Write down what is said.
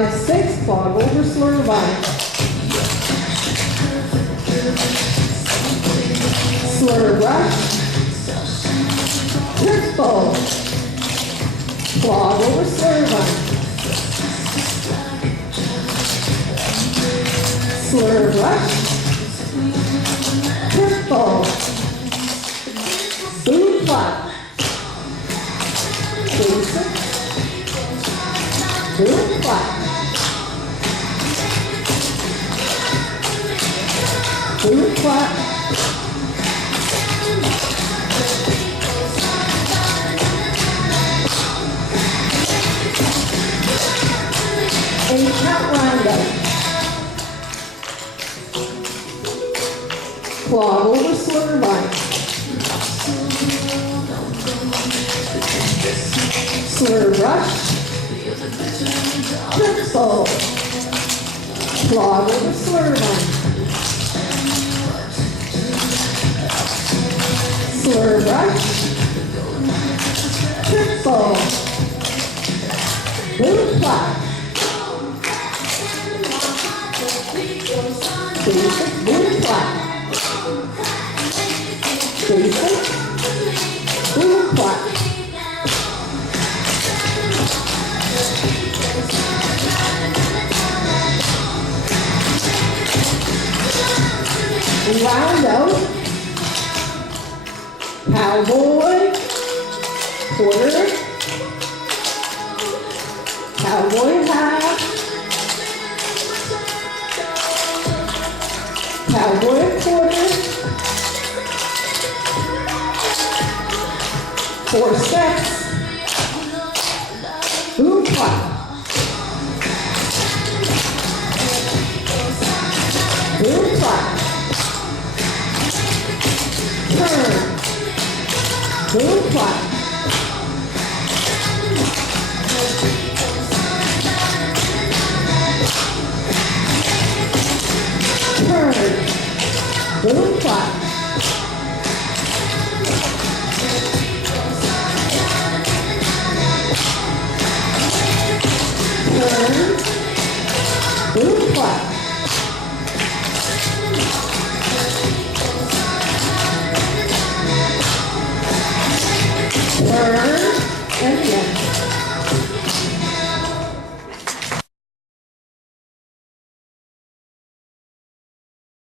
5-6, clog over, slur vine. Slur rush. Triple. Clog over, slur vine. Slur rush. Triple. Boom clap. Basic. Boom clap. Boom clap. And count roundup. Clog over, slur vine. Slur rush. Triple. Clog over, slur vine. Slur rush. Triple. Boom clap. Basic boom clap. Basic boom clap. Round out. Cowboy. Quarter. Cowboy half. Cowboy quarter. 4 steps. Boom clap. Boom clap. Turn. Boom clap. Turn. Boom clap. Turn. Boom clap. Turn. And again.